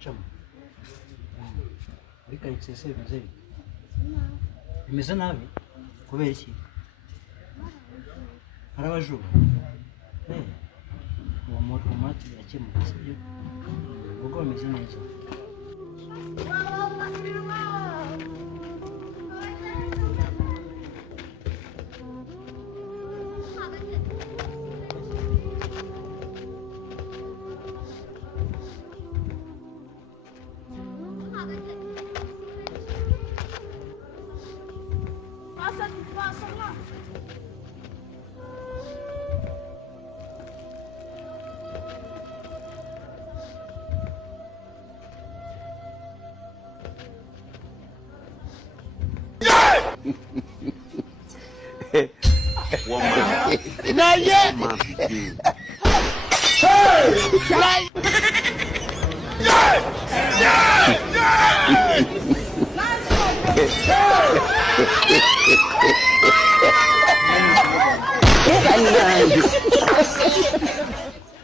bacamo muri karitsiye se bimeze nabi kubera iki hari abajura uwo murati yakemuka sibyo ubwo bameze neza Not yet.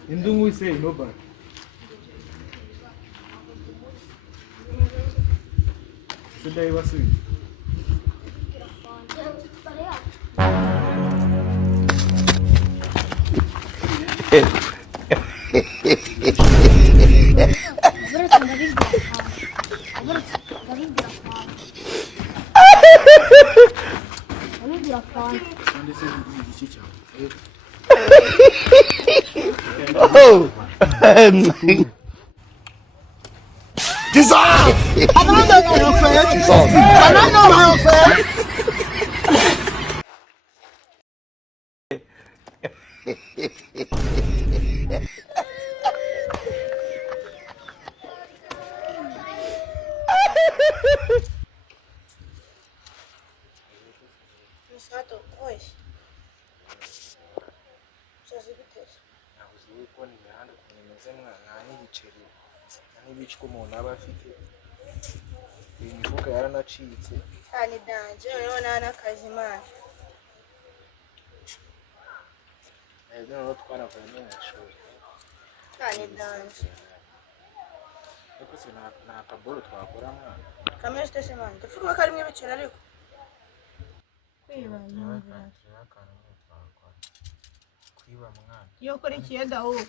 Indungu say nobody. Today was it? Oh, dissolve! I don't know how to say it. Dissolve. I don't know how to say it. Sato, pois. Só kubona imihanda ukuntu imeze nka n'ibiceri n'ibicwa umuntu aba afite iyi mifuka yaranacitse cyane danje rero n'akazi imana noneho twaravuye no mu ishuri cyane danje ariko se nta kaboro twakora mwana kamere sitese mani dupfuka karimo ibiceri ariko kwiba nyumvira kwiba mwana iyo ukora ikiyeda wowe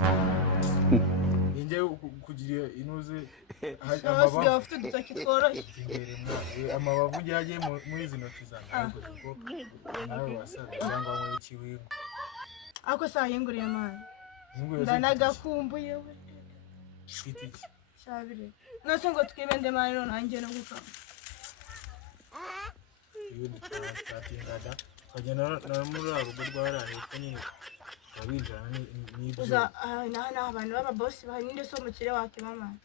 ninjye kugira inuze amabavu bafite udutoki tworoshye imbere amabavu yagiye muri izi ntoki zanjye ariko kuko nawe wasaze cyangwa wanyweye ikiwingo ako saa yinguriye mani ndanagakumbuye we ufite iki cyabire nose ngo twibende mani none nanjye no gukama ibindi twatingada ukagenda na muri rugo rwaraye ko nyine abinjira n'ibyo abantu b'ababosi bahari ninde so mukire wakiba mani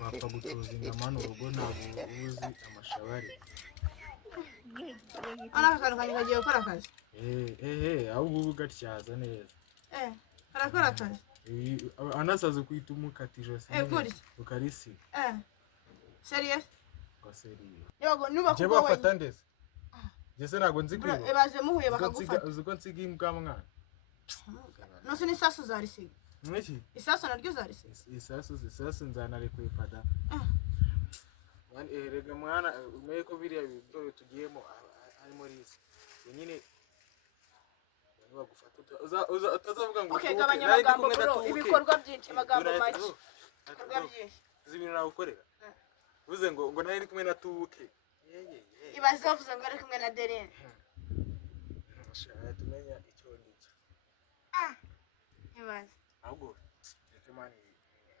wapfa gutuzinga mani urugo ntabwo uzi amashabari aka kantu kanjye kagiye gukora akazi ahubwo ubu gatyaza neza karakora akazi anasaze kuhita umukata ijosi ukarisiga serious seriye njye bafata ndetse Jese ntabwo nzi kwiba ibaze muhuye bakagufata uzi ko nsiga imbwa mwana nose n'isasu zarisiga mwiki isasu naryo zarisiga isasu nzanarekuye pada erega mwana umenye ko biriya bidoro tugiyemo harimo risi nyine bagufata utazavuga ngo okay gabanya amagambo bro ibikorwa byinshi amagambo make ibikorwa byinshi uzi ibintu nagukorera uvuze ngo nari kumwe na tubuke ibaze wavuze ngo ari kumwe na Derene tumenya icyo ngicyo ibaze ahubwo reka mani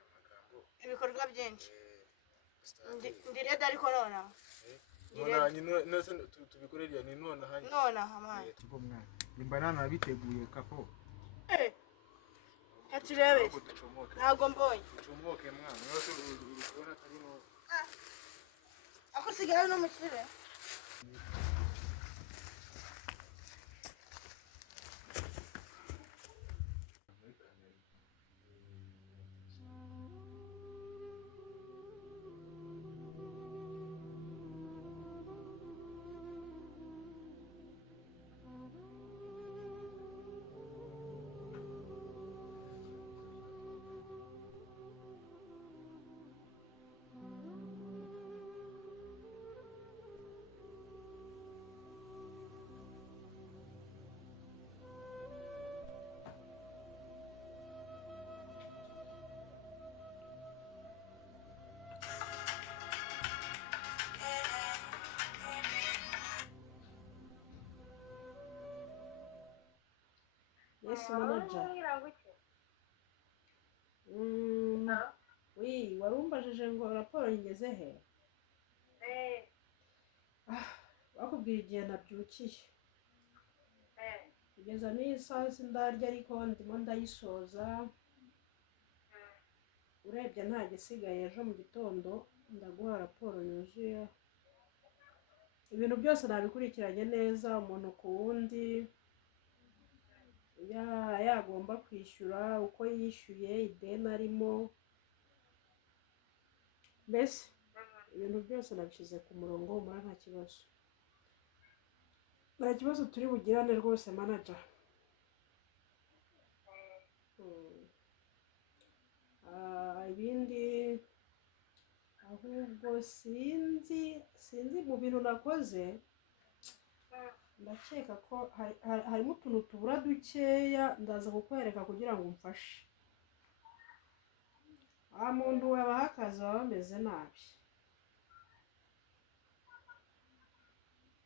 amagambo ibikorwa byinshi ndireda ariko nonaha nose tubikorera ni nonaha mani nimba nanabiteguye kapo katurebe ntabwo mbonye ducomoke mwana nose urikubona atari none ako sigaye no mukire Yes, manager. Oui, wari umbajije ngo raporo ngeze he? Bakubwiye igihe nabyukiye. Kugeza n'iyi saha sindarya ariko ndimo ndayisoza. Urebye nta gisigaye ejo mu gitondo ndaguha raporo yuzuye. Ibintu byose nabikurikiranye neza umuntu ku wundi. Yagomba kwishyura uko yishyuye ideni arimo. Mbese ibintu byose nabishyize ku murongo umura nta kibazo. Nta kibazo turi bugirane rwose manager. Ibindi ahubwo sinzi mu bintu nakoze ndakeka ko harimo utuntu tubura dukeya ndaza kukwereka kugira ngo umfashe. Muntu wabaha akazi baba bameze nabi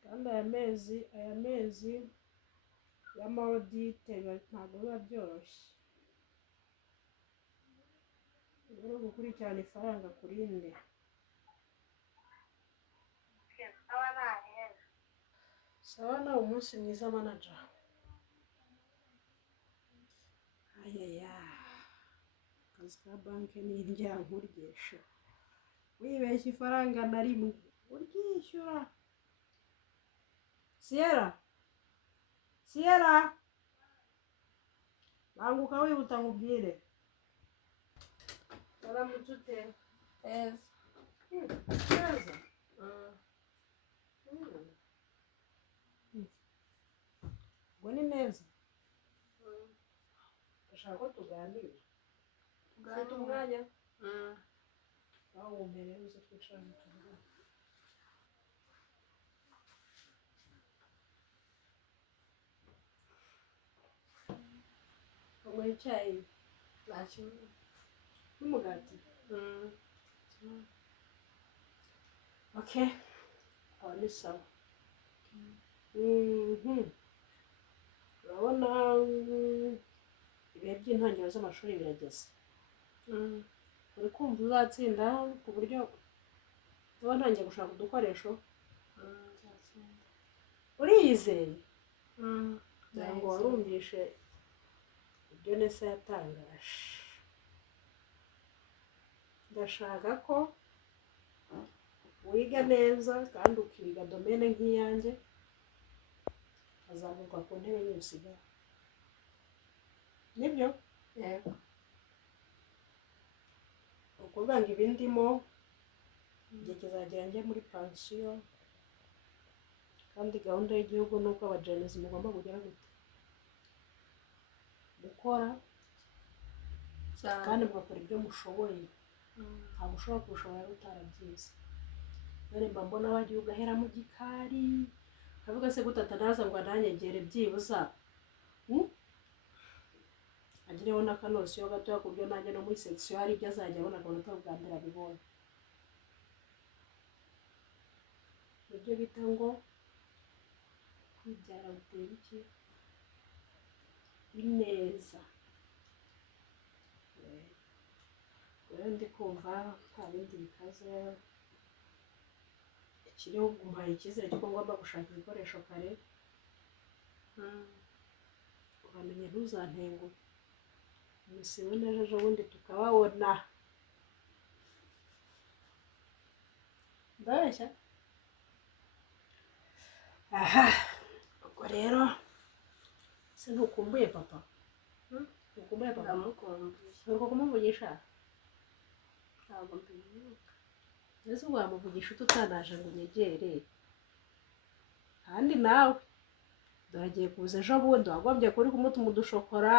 kandi aya mezi y'amaodite ntabwo biba byoroshye. Uri gukurikirana ifaranga kurinde. Sawa na umunsi mwiza manager. Ayaya. Akazi ka banki ni indyankurgesha. Wibeshye ifaranga na rimwe uryishyura. Sierra. Banguka wihuta nkubwire. Waramutse ute? Neza. Ngo ni neza. Ndashaka ko tuganira. Ufite umwanya? Aho umerewe uze twicarane tuvugane. Unywa icyayi? Ntakinywa. N'umugati? Okay. Aho ni sawa. Urabona ibihe by'intangiriro z'amashuri birageze. Uri kumva uzatsinda ku buryo uba ntangiye gushaka udukoresho? Uriyizeye? Ntabwo warumvishe ibyo Nesa yatangaje. Ndashaka ko wiga neza kandi ukiga domene nk'iyanjye azamurwa ku ntebe y'urusigaye. Nibyo? Yego. Ukuvuga ngo ibi ndimo igihe kizagera njye muri pansiyo kandi gahunda y'igihugu ni uko abajenezi mugomba kugera gute? Gukora kandi mugakora ibyo mushoboye. Ntabwo ushobora kubishobora utarabyize. None mba mbona wagiye ugahera mu gikari ukavuga se gutata naza ngo ananyegere byibuza agireho n'akanosiyo gatoya ku buryo najya no muri section hari ibyo azajya abona akanota bwa mbere abibonye. Ibyo bita ngo kwibyara gutera iki? Ineza. Rero ndi kumva nta bindi bikaze. Ikiriho guhaye icyizere cy'uko ngomba gushaka ibikoresho kare. Uramenye ntuzantenguhe. Umusibo n'ejo bundi tukababona. Ndabeshya? Aha. Ubwo rero se ntukumbuye papa? Ntukumbuye papa? Ntuko kumuvugisha? Ntabwo mbibuka. Ese wamuvugisha utanaje ngo unyegere? Kandi nawe ndagiye kuza ejo bundi wagombye kuri kumutuma udushokora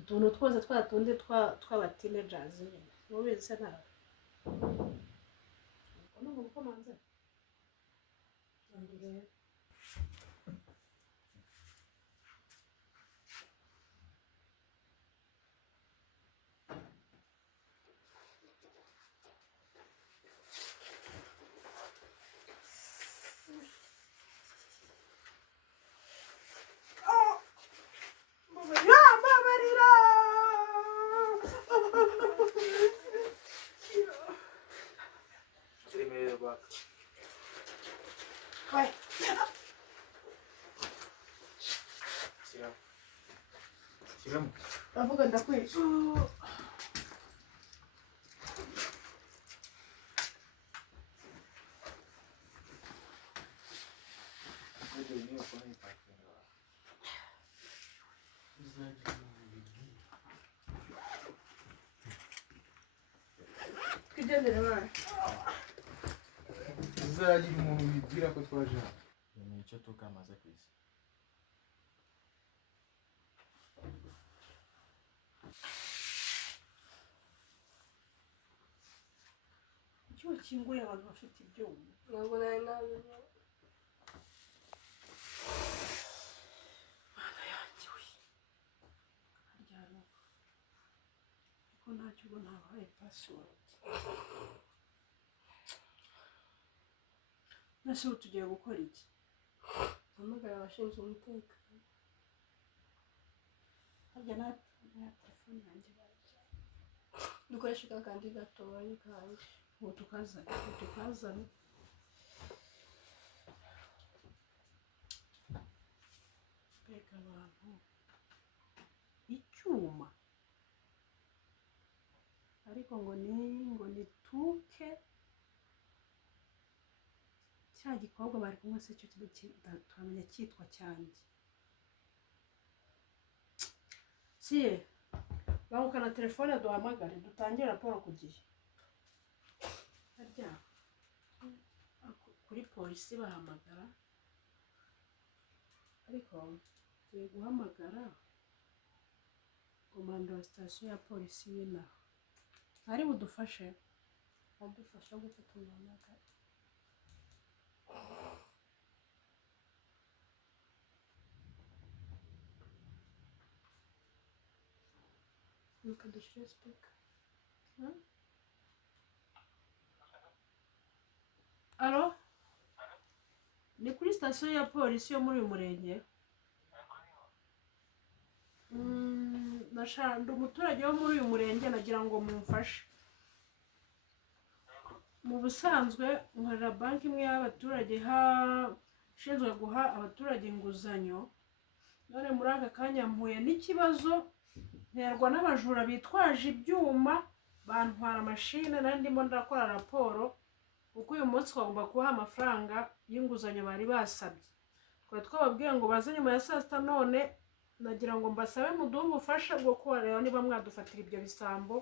utuntu twose twatundi tw'abateenagers nyine. Mubizi se nawe? Ubwo nuko manze. Ndire. Shyiramo. Ndavuga ndakwica. Twigendere mwana. Uzagira umuntu wibwira ko twaje hano. Ni icyo tukamaze ku isi. Icyo kinguye abantu bafite ibyuma. ntabwo nari nabibona. Mana yanjye we. Haryana. Ariko ntacyo ubwo ntabahaye password. Nase ubu tugiye gukora iki? Hamagara abashinzwe umutekano. Harya na telefone yanjye barajyana. Dukoreshe ka kandi gatoya kandi. Ubu tukazana. Mbega abantu. Icyuma. Ariko ngo ni tuke. Cya gikobwa bari kumwe se cyo turamenya cyitwa cyanjye. Siye. Bangukana telefone duhamagare dutangire raporo ku gihe. Harya kuri polisi bahamagara ariko tugiye guhamagara komanda wa sitasiyo ya polisi y'inaha ari budufashe Adufasha gute tumuhamagara? Nuka dushyire speaker. alo ni kuri sitasiyo ya polisi yo muri uyu murenge. Ndi umuturage wo muri uyu murenge nagira ngo mumfashe. Mu busanzwe nkorera banki imwe y'abaturage ishinzwe guha abaturage inguzanyo. None muri aka kanya mpuye n'ikibazo nterwa n'abajura bitwaje ibyuma bantwara mashine nari ndimo ndakora raporo kuko uyu munsi bagomba kubaha amafaranga y'inguzanyo bari basabye. Twari twababwiye ngo baze nyuma ya saa sita none nagira ngo mbasabe muduhe ubufasha bwo kubareba niba mwadufatira ibyo bisambo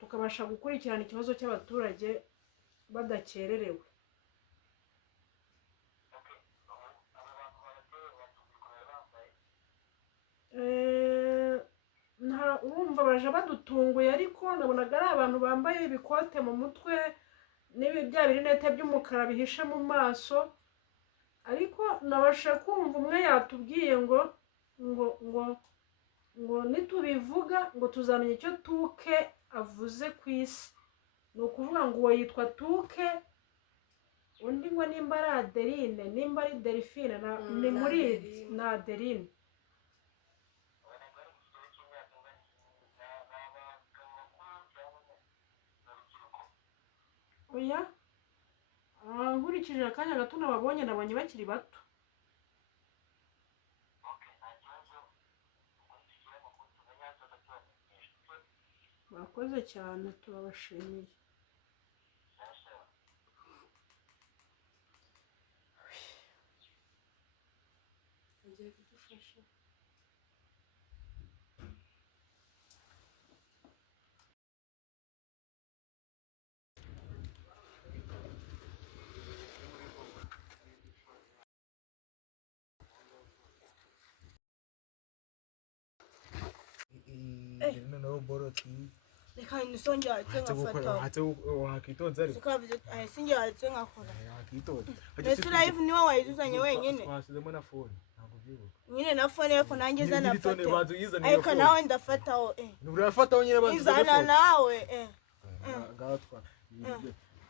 tukabasha gukurikirana ikibazo cy'abaturage badakererewe. Urumva baje badutunguye ariko nabonaga ari abantu bambaye ibikote mu mutwe bya birinete by'umukara bihishe mu maso ariko nabasha kumva umwe yatubwiye ngo nitubivuga ngo tuzamenya icyo tuke avuze ku isi. Ni ukuvuga ngo uwo yitwa tuke undi ngo nimba ari Adeline nimba ari Delphine ni muri na Adeline. Oya nkurikije akanya gato nababonye nabonye bakiri bato. Murakoze cyane turabashimiye. Agiye kudufasha. Noneho boroti Reka nisongera hatse ngafata. wakitonze ariko Sikavuze sinjye hatse ngakora. wakitonze Ese live niwe wayizuzanye wenyine. twasizemo na phone ntabwo byibuka Nyine na phone ariko nanjye zana Nyiri fata. bantu yizaniye Ariko phone. nawe ndafataho urafataho nyine bantu Izana nawe gatwa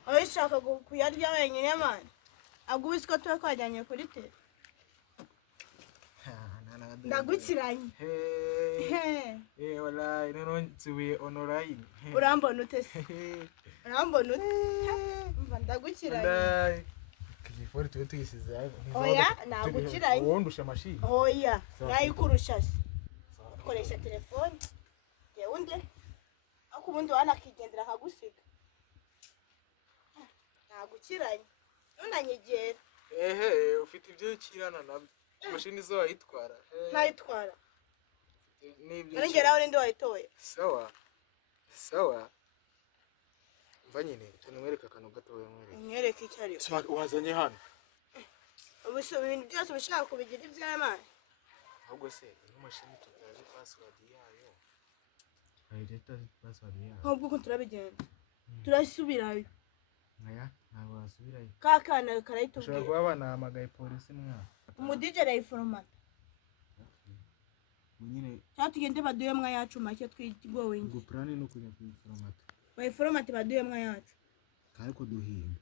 Abishaka kuyarya wenyine man. Agubise ko tuwe kwajyanye kuri te. Ndagukiranye. Wallahi nono nsiwe online Urambona ute se? Urambona ute? Mva ndagukiranye. Wallahi telefone tube tuyisize oya nagukiranye wondusha mashini oya nayikurusha se ukoresha telefone yewe unde ako ubundi wanakigendera akagusiga nagukiranye ntunanyegera ufite ibyo ukirana nabyo mashini zo wayitwara ntayitwara n'ibyo nongeraho n'indi wayitoye sawa mva nyine tunamwereka akantu gatoya mwereke icyo ari wazanye hano ibintu byose ubishaka kubigira iby'amana ahubwo se ino mashini tutazi password yayo tutazi password yayo ahubwo uko turabigenza turasubirayo ntabwo wasubirayo ka kana karayitubwira ushobora kuba banahamagaye polisi mwana umudije arayiforomata nyine cyangwa tugende baduhe mwa yacu make twigowe ngo plan no kujya kuyiforomata bayiforomate baduhe mwa yacu ariko duhimba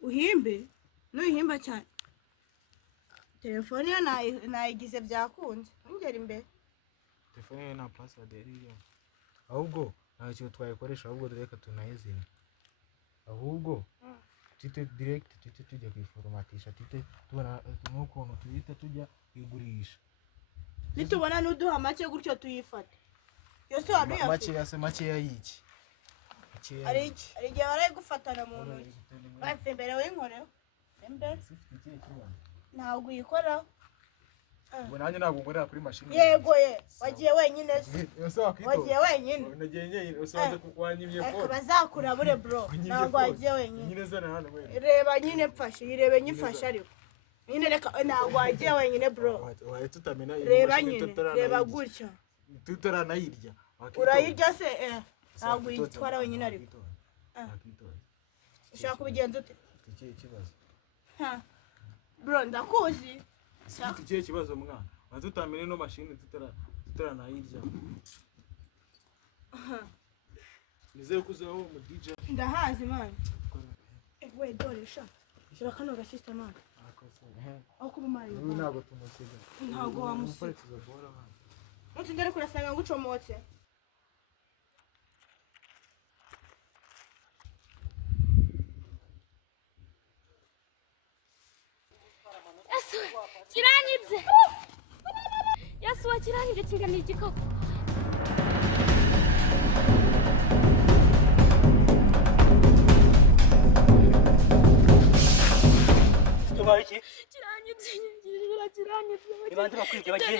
uhimbe n'uyihimba cyane telefone yo nayigize byakunze ongera imbere telefone ye nta password yariyo ahubwo nta kintu twayikoresha ahubwo reka tunayizimya ahubwo tute direct tujya kuyiformatisha tubona n'ukuntu tuhita tujya kuyigurisha nitubona n'uduha make gutyo tuyifate yose waduya make y'iki ari igihe barayigufatana mu ntoki bafe imbere w'inkoreho imbere ntabwo uyikoraho ubwo nanjye ntabwo ngorera kuri mashini yego wagiye wenyine se wagiye wenyine nagiye nyine usanze kukwanyimye ko bazakurabure bro ntabwo wagiye wenyine nyine zana hano wenyine reba nyine mfashe yirebe nyifashe ariko nyine reka ntabwo wagiye wenyine bro waye tutamena reba nyine reba gutya tutaranayirya urayirya se ntabwo uyitwara wenyine ariko ushaka kubigenza ute ikihe kibazo bro ndakuzi ikihe kibazo mwana tutamena no mashini tutaranayirya nizeye kuzaho mu DJ ndahazi man we doresha shira kano ga sister man aho kuba mari ntabwo tumusiga ntabwo wamusiga utindere kurasanga ngucomotse kiranyibye yasuwa kiranyibye kingana igikoko tubaye iki kiranyibye ibandi bakwibye bagiye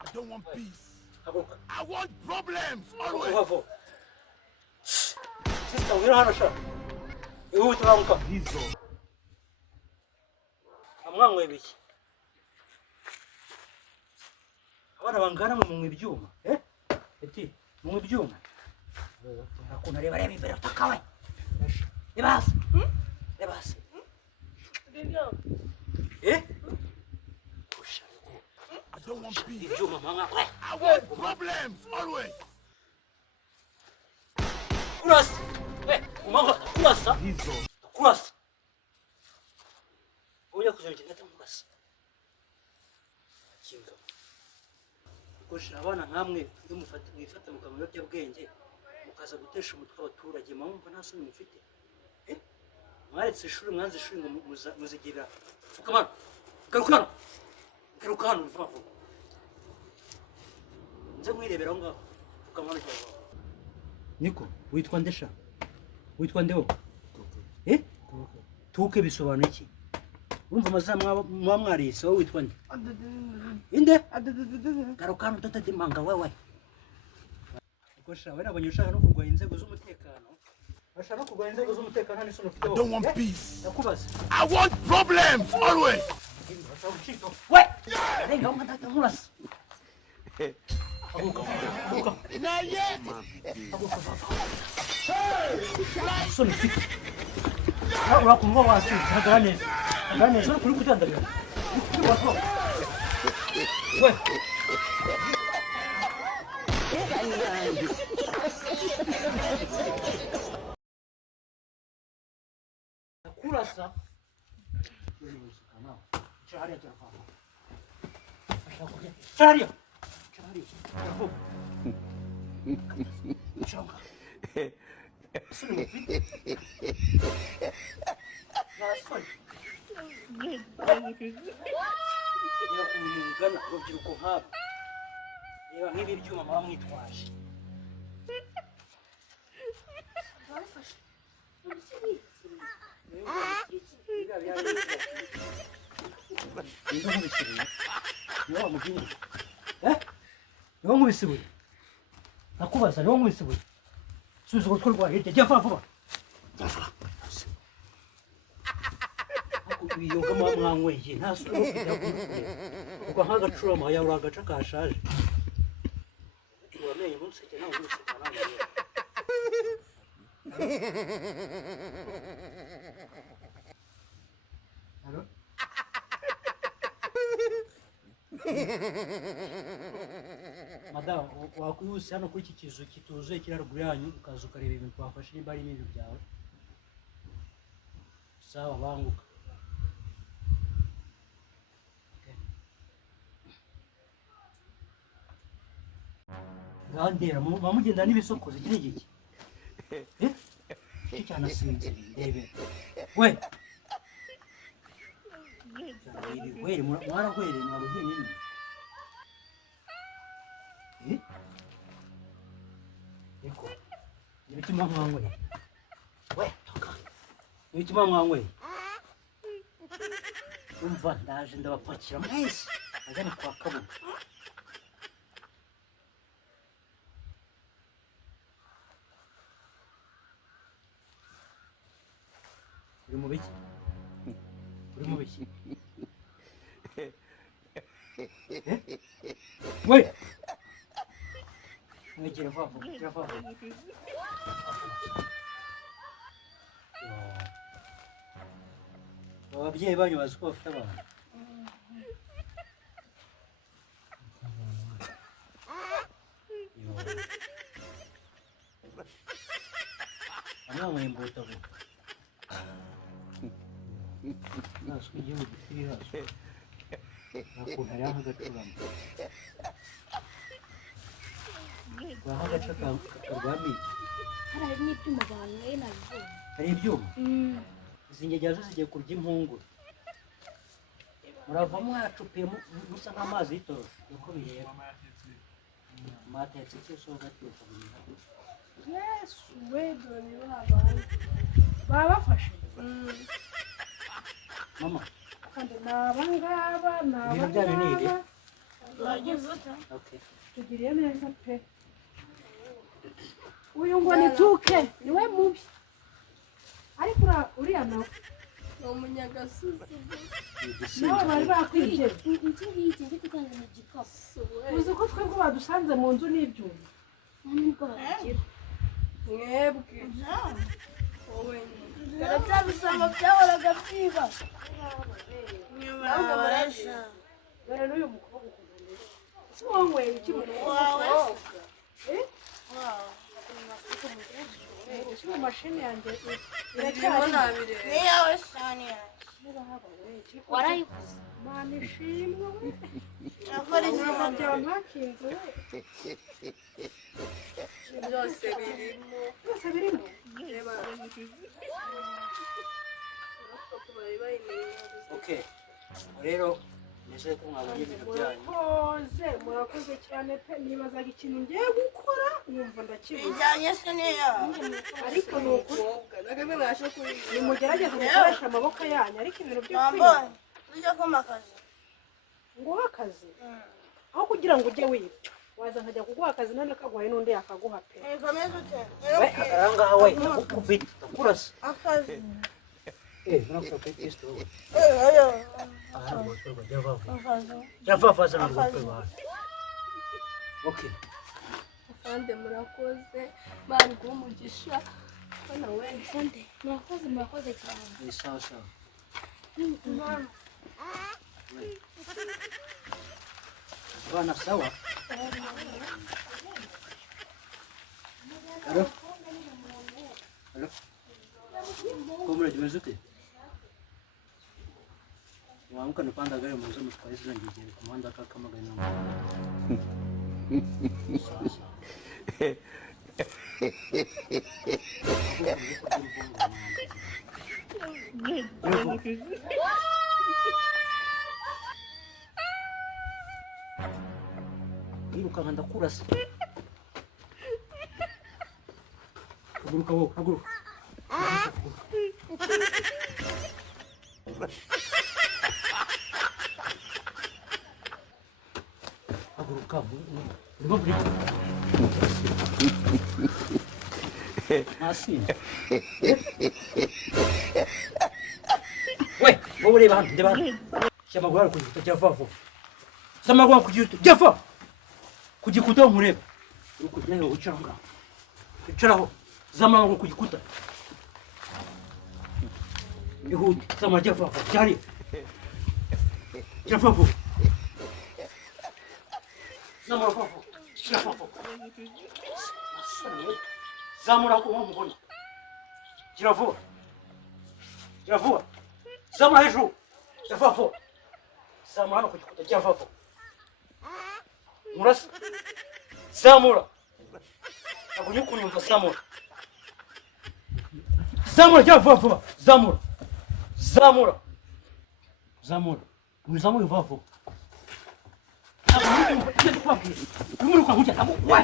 I don't want peace. I want problems always. Bravo. Sister, we're hano sha. Ihute bamuka. Hizo. Amwangwe biki. Abana bangana mu ibyuma, Eti, mu ibyuma. Akuna reba imbere utakawe. Ibas. Ibas. I don't want peace. Ibyuma manga. I want problems always. Kuras. Umanga kurasa. Hizo. Kuras. Oya kuzongera ndamukas. Kinga. Kusha abana nkamwe mwifata mu kamaro by'ubwenge mukaza gutesha umutwe abaturage mpamvu nta soni mufite. Mwaretse ishuri mwanze ishuri ngo muzigira. Fukamana. Garukano vuba. Nze mwirebera aho ngaho. Fukamana cyangwa. Niko witwa ndesha. witwa nde wowe? Tuke bisobanura iki? Urumva amazina muba mwarise, wowe witwa nde? Inde? Garukana utadedemanga wewe. Ubwo sha we nabonye ushaka no kurwanya inzego z'umutekano. Bashaka no kurwanya inzego z'umutekano nta n'isoni ufite wowe. I don't want peace. Ndakubaza. I want problems always. We! Arenga umwana nkurasa. Not yet. Soni ufite. Urakumva wasi, hagara neza. Hagara neza, uri kujandamira. We! Kurasa. Çağırıyor telefonu. Çağırıyor. Çağırıyor. Telefon. Çağırıyor. Sunu mu fit? Ya son. Ya umugana urubyiruko nk'aba. Reba nk'ibi byuma muba mwitwaje. Niba nkubisibuye niba wamubwira niba nkubisibuye nakubaza niba nkubisibuye subiza urutwe rwa hirya jya vuba vuba wiyoga muba mwanyweye nta sura ufite ubwo nk'agacurama yawe uri agace kashaje wamenye ntuseke nawe ntuseka nawe Allô? Madame, wakwihuse hano kuri iki kizu kituzuye kiri haruguru yanyu ukaza ukareba ibintu twafashe niba ari ibintu byawe. Sawa banguka. Ngandera mumugenda n'ibisokozo iki ni igiki? Iki cyanasinze ndebe. We! Wait, mwarahwereye mwabugiye nini? Eko. Nibituma mwanyweye. We, toka. Nibituma mwanyweye. Umva ndaje ndabapakira mwese. Ajana kwa kabuga. Uri mu biki? Uri mu biki? We! Mwegere vuba vuba, gira vuba vuba. Ababyeyi banyu bazi ko bafite abantu. Amwanyweye imbutabuta. Naswe igihugu gifite ibibazo. Nakuntu hariho nk'agacurama. Waha agace karwamiye. Hari n'ibyuma banyweye nabibonye. Hari ibyuma? Izi ngegera zo zigiye kurya impungure. Murava mwacupiye musa nk'amazi y'itoroshi. Niko bireba. Matetse cyose ugateka ibintu. Yesu we dore babaye. Babafashe. Mama. Kandi nabangaba Ibintu byanyu ni ibi? Okay. tugiriye neza pe. Uyu ngo ni Tuke niwe mubi. Ariko uriya nawe Ni umunyagasozi. nawe bari bakwibye. Iki ngiki ndi kutanga mu gikapu. Uzi ko twebwe badusanze mu nzu n'ibyuma. Nta nubwo babigira. Mwebwe wowe baracyabisoma byahoraga byiba nyuma barasha Dore n'uyu mukobwa ukuzanye. Si wanyweye iki mu wawe iki mu mashini yanjye irimo nabire ni yawe Sania Warayiguze. Mana ishimwe we. akora Ntabwo ikintu byampakinze we. byose birimo Byose birimo. reba bari bayimenye Okay. Rero ese ko mwabonye ibintu byanyu murakoze cyane pe nibazaga ikintu ngiye gukora nkumva ndakibuze ijyanye se niya ariko ni ukuri nagame mwashe kuri nimugerageze mukoresha amaboko yanyu ariko ibintu byo kwiga wambonye tujya koma akazi nguha akazi aho kugira ngo ujye wiga waza nkajya kuguha akazi none kaguhaye n'undi yakaguha pe komeza ute we arangaha we nakukubita ndakurasa akazi nakukubita kristo ayo aha gukorwa javavu akazi javavu azana gukorwa okay afande murakoze mani guha umugisha bana we afande murakoze cyane ni sawa sawa bana sawa halo halo komre jumeze ute wamuka napanda gari muzo mutwaye zile ngigere ku muhanda kama gari na iruka ndakurasa haguruka wowe haguruka haguruka urimo buri hasi we wowe ureba hano ndeba hano cyamaguru ari kugikuta cyavavu samaguru kugikuta cyava kugikuta umureba uri kujyayo ucanga icaraho zamaguru kugikuta ihute sama cyavavu cyari cyavavu zamaguru cyavavu zamura ko mubona kiravuba kiravuba zamura hejuru cyavavu zamura hano kugikuta cyavavu murasa zamura ntabwo uri kunyumva zamura zamura jya vuba vuba zamura zamura zamura uzamura vuba vuba ntabwo uri kunyumva icyo ndi kubabwira urimo uri kwangukira ntabwo we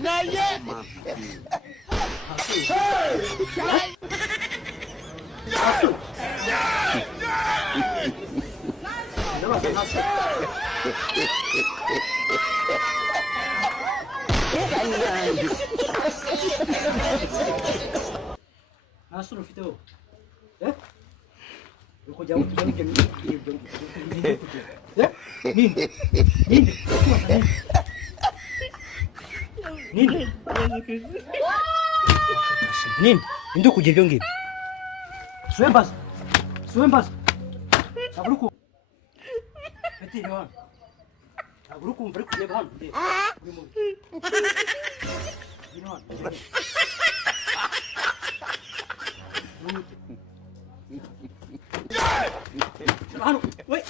naye Nasıl ufite o? Yok hocam tutalım ki Nindi. Nindi kujya ibyo ngibyo. Swembas. Ntabwo Ati Yohana. Ntabwo kumva ari kujya hano. Hano, wait.